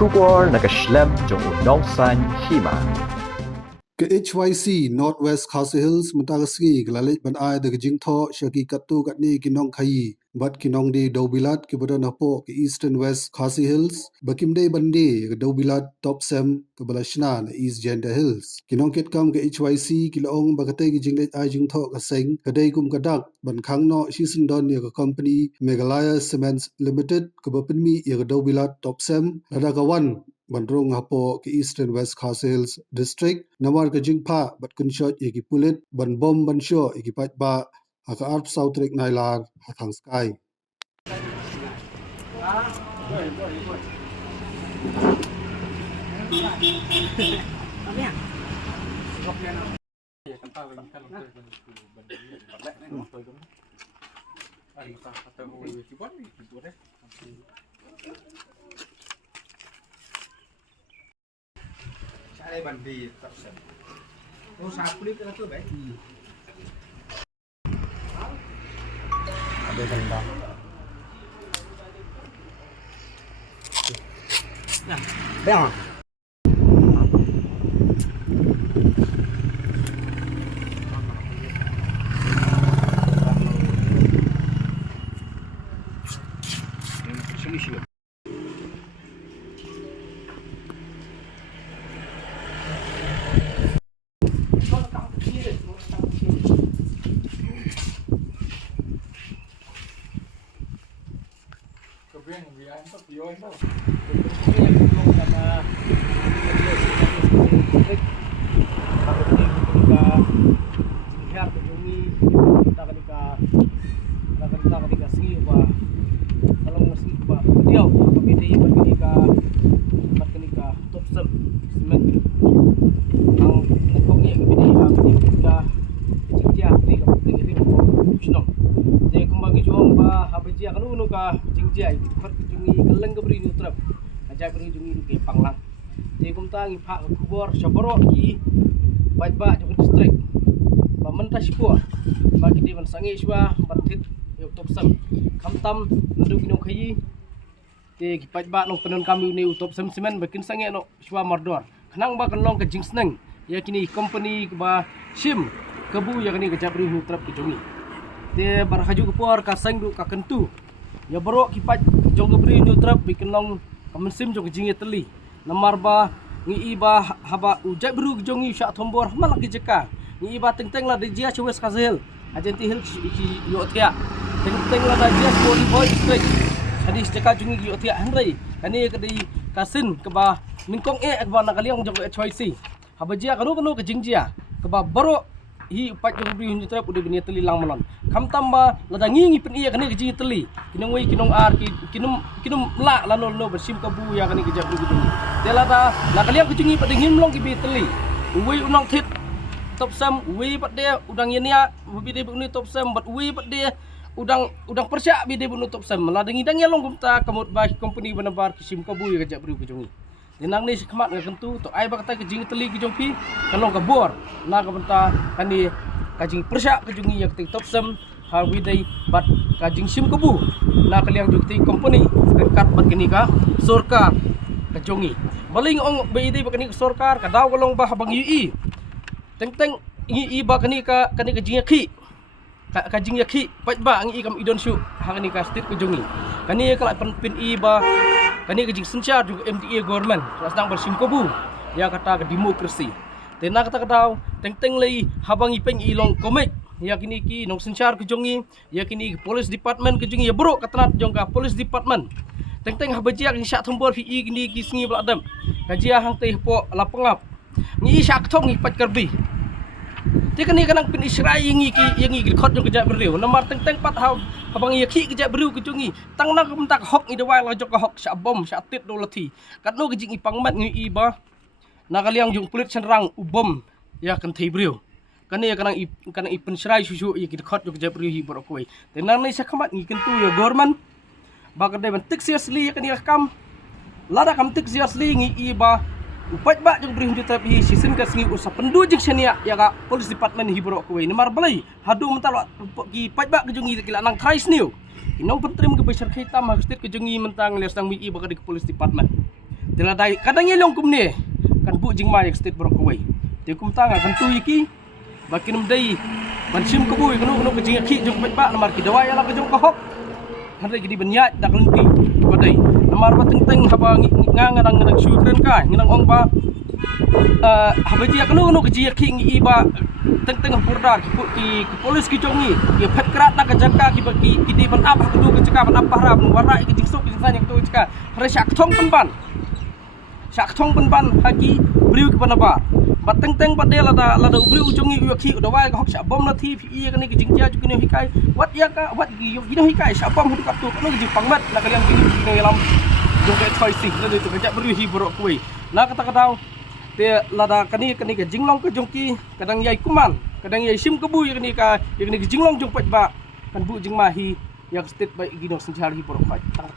Shubor nakaslem jong unongsan hima. Ke HYC Northwest Khasi Hills mentagasgi gelalit ban ai de jingtho shaki katu katni kinong khai bat kinong di dobilat ke bodan apo ke Eastern West Khasi Hills bakimde bandi ke dobilat Topsem ke balashna na East Gender Hills kinong ket kam ke HYC kilong bakate ki jinglet ai jingtho ka seng kadai kum kadak ban khangno shisindon ye ka company Meghalaya Cements Limited ke bapenmi ye ke dobilat Topsem lada kawan Bandrung hapo ke Eastern West Khasi Hills District namar ke jingpa bat kunshot yeki pulit ban bom ban sho yeki pat ba haka arp Southrik nailar hakang sky. Đây bàn vì tập sân ô sao clip đó cơ vậy đây bàn đó bé à jingjai khot jungi keleng ke beri nutrap ajak beri jungi du ke panglang te kumta ngi pha kubor saboro ki baitba jong district pamenta sipua bagi di sangi swa batit yok top sam kamtam ndu kino khayi te ki baitba nong penon kami ni utop sam semen bakin sangi no swa mardor khnang ba kanlong ke jingsneng yakini company ba sim kebu yakini ke jabri nutrap ki jungi te barhaju kupor ka sang du ka kentu ya bro kipat jong beri nutrap bikin long kamensim jong jingi teli namar ba ngi iba haba ujai beru jongi syak thombor malak jeka ngi iba teng-teng la dia chwes kazil ajenti hil ki yo tia teng-teng la dia body boy straight hadis jeka jongi yo tia henry kani kedi kasin ke ba mingkong e ba nakaliang jong HYC haba jia kanu ke jingjia ke ba bro hi pat jong beri nutrap udah bini teli lang malon kam tamba ladangi ngi pen iya kani ke jingi teli kinong wei kinong ar kinong la lano no bersim kabu ya kani kejap begitu delata la kalian kecungi padingin mlong ki biteli wei unang thit top sam wei pat dia udang yenia bide bunu top sam bat wei pat dia udang persyak bide bunu top sam la dengi dang yalong gumta kamut ba company benabar kisim kabu ya kejap beru kecungi dinang ni sekemat ngakentu to ai ba kata kejing teli kejongpi kalong kabor na kabenta kani kajing persyak kejungi ya ketik top sam hawidai bat kajing sim kebu na kaliang jukti company dekat bat kini ka sorkar kejongi baling ong beidi ba kini sorkar kadaw kalong ba habang ui teng i ba kani kajing yakhi kajing yakhi pat ba ngi kam idon syu ha kani ka state kejongi kani kala pin i ba kani kajing sencar juga MTA government sedang bersim kebu ya kata ke demokrasi tena kata kadaw teng lei habang ipeng ilong komik ya kini ki nong sencar kejongi ya kini police department kejongi ya bro katrat jong ka police department teng habajia ki syak thombor fi kini ki singi bladam kajia hang teh po lapengap ngi syak thong ngi pat karbi ti kani kanang pin israi ngi ki khot jong kejap beriu nomor teng pat habang ya ki kejap beriu kejongi tang na kumtak hok ngi dewai la jok hok syak bom syak tit do lati katno kejing ipangmat ngi iba na kaliang jong pulit senrang ubom ya kan thei beriu kani kanang ipen serai susu ya kita khot jok jabri hi borok koi tenang ni sakamat ngi kentu ya government bakal dai bentik seriously ya kani kam lada kam tik seriously ngi iba upat ba jok bri hunju tapi sisin ka singi usap pendu jek senia ya ka police department hi borok koi nemar balai hadu mental ki pat ba kejungi kila nang thais niu inong pentrim ke besar kita maksud kejungi mentang les nang mi iba ka di police department Tela dai kadang yelong kumne kan bu jing ma yak state borok kuwai. Te kum tanga kan tu yiki bakin mdai ban sim kubui kanu ke jing ki jong pet ba namar ki dawai ala ke jong kahok. Han lagi di benya dak lenti badai. Namar ba teng haba ngang syukran ka nginang ong ba habaji kanu ke jing ki ngi ba teng purdar ki polis ki jongi ki pet krat nak jangka ki di ban apa kedu ke ceka ban apa rap warai ki jingsok ki sanya kedu ceka hare syak thong penban hagi briu ke panabar bateng padel lada briu jongi ki dawai ka hok syak bom na thi pi kan ki jingja ju kini hikai wat ya ka wat gi yo kini hikai syak bom hu katu kanu ki pangmat nak kalian ki lam jong ke choice lada tu ka briu hi borok kuai na kata kadau te lada kani ke jinglong ke jongki kadang yai kuman kadang yai sim kebu kani ke jinglong jong pet ba kan bu jing mahi yak state bai gino senjali borok pai tang